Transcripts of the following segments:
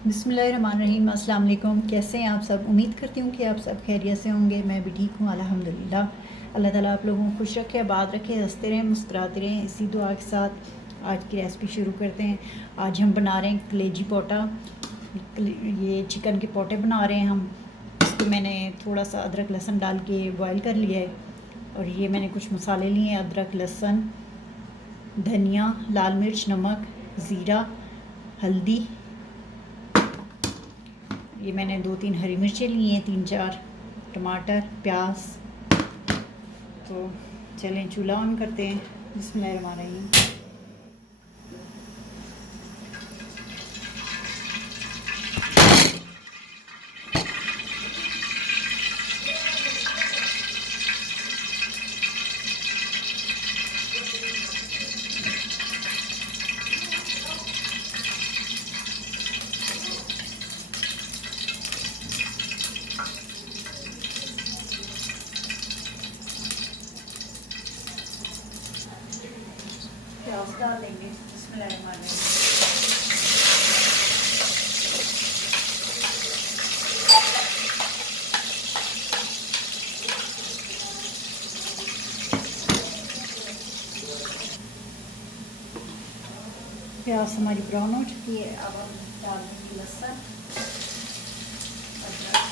बिस्मिल्लाहिर्रहमानिर्रहीम। अस्सलाम वालेकुम। कैसे हैं आप सब? उम्मीद करती हूँ कि आप सब खैरियत से होंगे। मैं भी ठीक हूँ अल्हम्दुलिल्लाह। अल्लाह ताला आप लोगों को खुश रखे, आबाद रखे, हंसते रहें, मुस्कुराते रहें। इसी दुआ के साथ आज की रेसिपी शुरू करते हैं। आज हम बना रहे हैं कलेजी पोटा। ये चिकन के पोटे बना रहे हैं हम। इसको मैंने थोड़ा सा अदरक लहसुन डाल के बॉयल कर लिया है। और ये मैंने कुछ मसाले लिए हैं, अदरक लहसुन, धनिया, लाल मिर्च, नमक, ज़ीरा, हल्दी। ये मैंने 2-3 हरी मिर्चें ली हैं, 3-4 टमाटर, प्याज। तो चलें चूल्हा ऑन करते हैं। बिस्मिल्लाहिर्रहमानिर्रहीम। प्याज डाल लेंगे। बिस्मिल्लाहिर्रहमानिर्रहीम। प्याज हमारी ब्राउन हो चुकी है। अब हम डाल देंगे लहसुन, अदरक,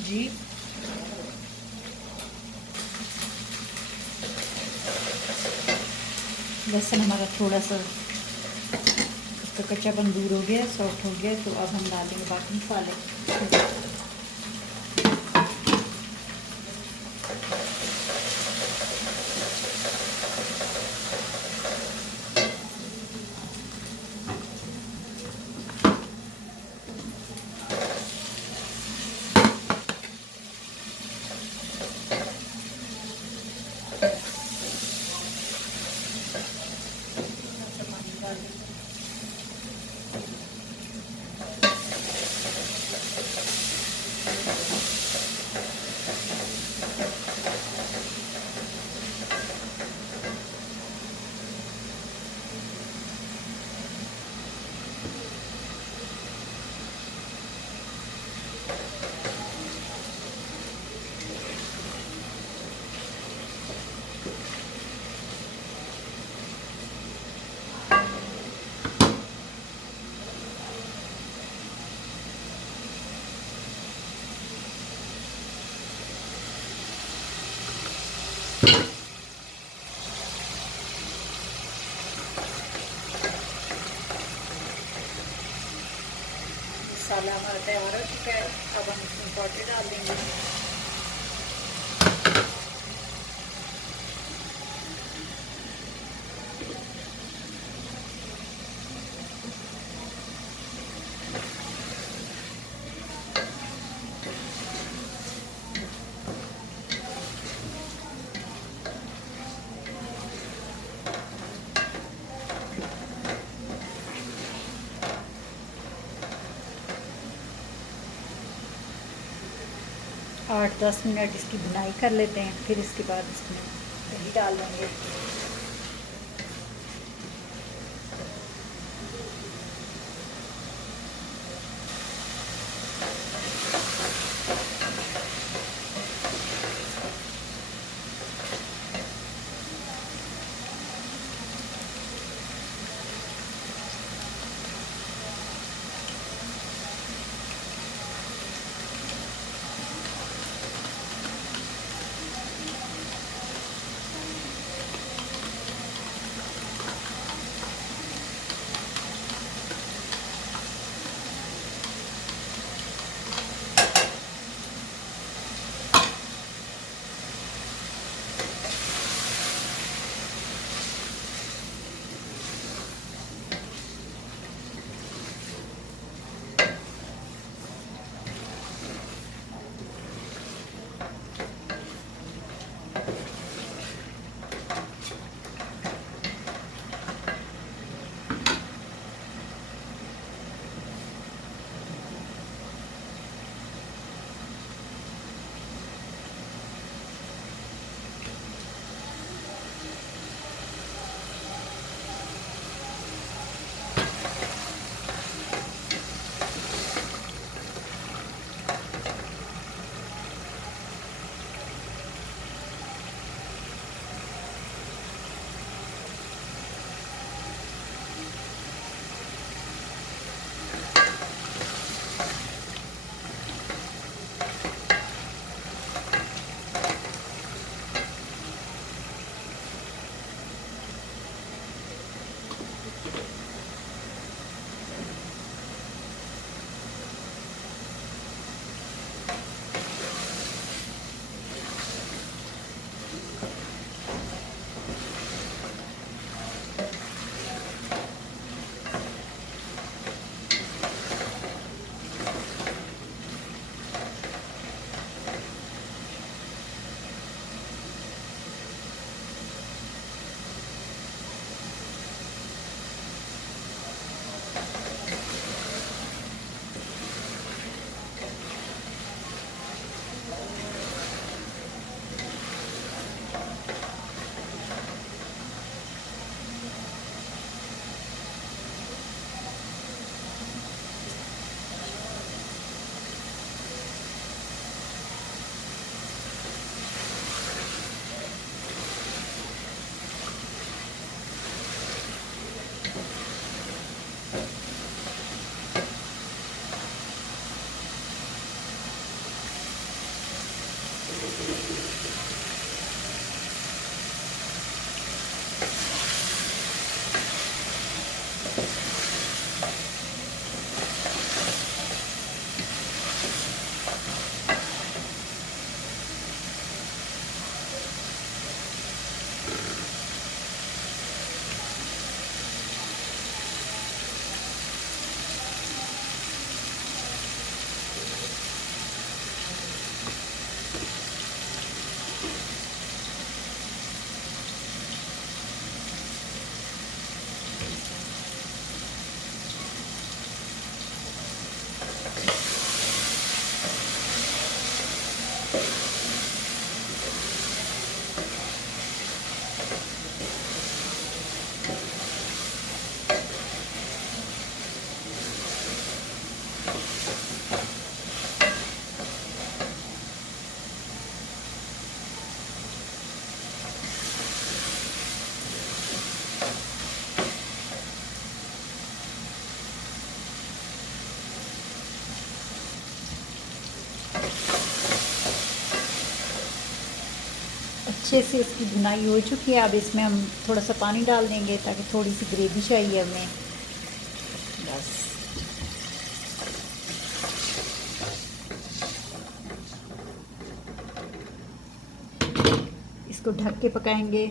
जी। लहसुन हमारा थोड़ा सा इसका कच्चापन दूर हो गया, सॉफ्ट हो गया। तो अब हम डाल देंगे बाकी मसाले। मसाला हमारा तैयार हो चुका है। अब हम इसमें पोटे डाल देंगे। 8-10 मिनट इसकी भुनाई कर लेते हैं। फिर इसके बाद इसमें दही डाल देंगे। 8 अच्छे से इसकी भुनाई हो चुकी है। अब इसमें हम थोड़ा सा पानी डाल देंगे ताकि थोड़ी सी ग्रेवी चाहिए हमें। बस इसको ढक के पकाएंगे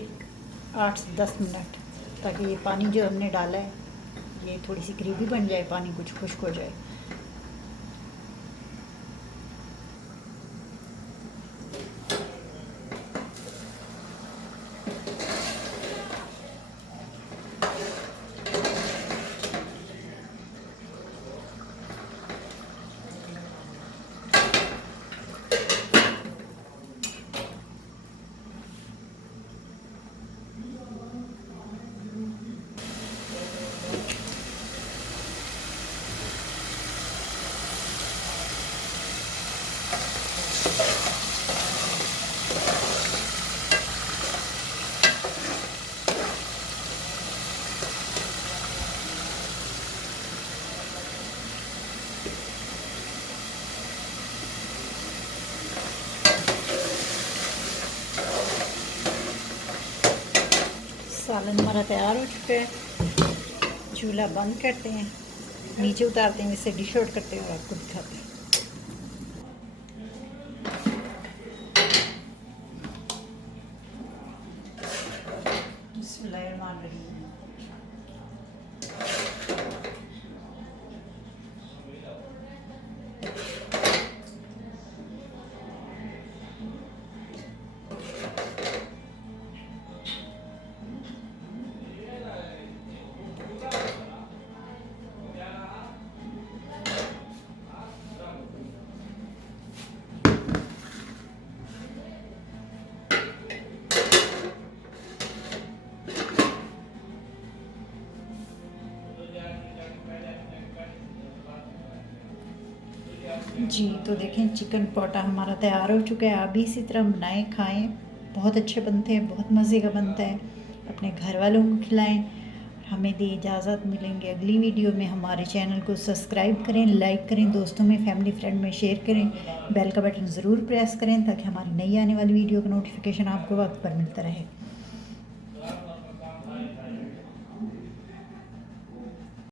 8 से 10 मिनट, ताकि ये पानी जो हमने डाला है ये थोड़ी सी ग्रेवी बन जाए, पानी कुछ खुश्क हो जाए। सालन हमारा तैयार हो चुका है। चूल्हा बंद करते हैं, नीचे उतारते हैं, इसे डिश आउट करते हैं और आपको दिखाते हैं। बिस्मिल्लाहिर्रहमानिर्रहीम। जी तो देखें, चिकन पोटा हमारा तैयार हो चुका है। आप भी इसी तरह बनाएं, खाएं, बहुत अच्छे बनते हैं, बहुत मज़े का बनता है। अपने घर वालों को खिलाएं। हमें दी इजाज़त, मिलेंगे अगली वीडियो में। हमारे चैनल को सब्सक्राइब करें, लाइक करें, दोस्तों में, फैमिली फ्रेंड में शेयर करें, बेल का बटन ज़रूर प्रेस करें ताकि हमारी नई आने वाली वीडियो का नोटिफिकेशन आपको वक्त पर मिलता रहे।